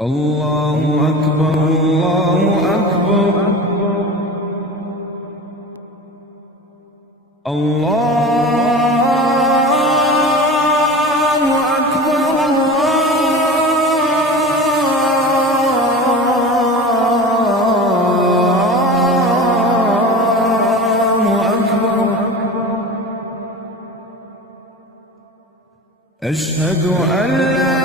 الله أكبر الله أكبر الله أكبر الله أكبر. أشهد أن لا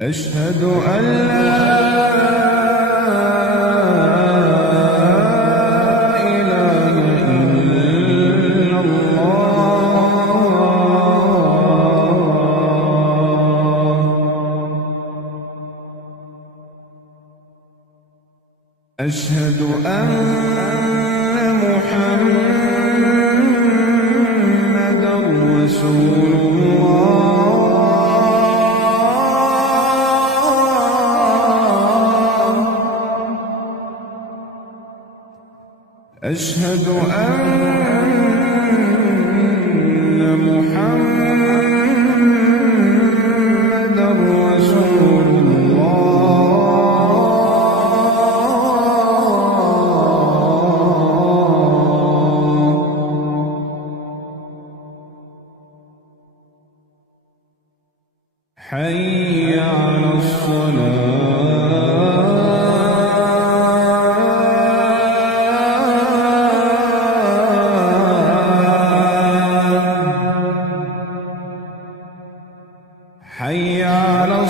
أشهد أن لا إله إلا الله. أشهد أن محمدًا رسول الله. أشهد أن محمدًا رسول الله. حي على الصلاة. حي على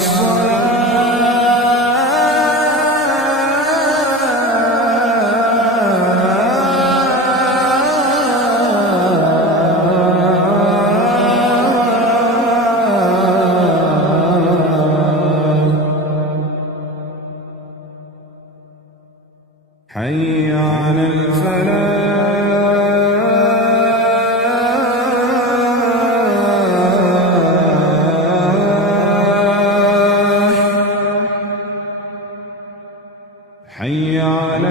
حي على الفلاح. حي على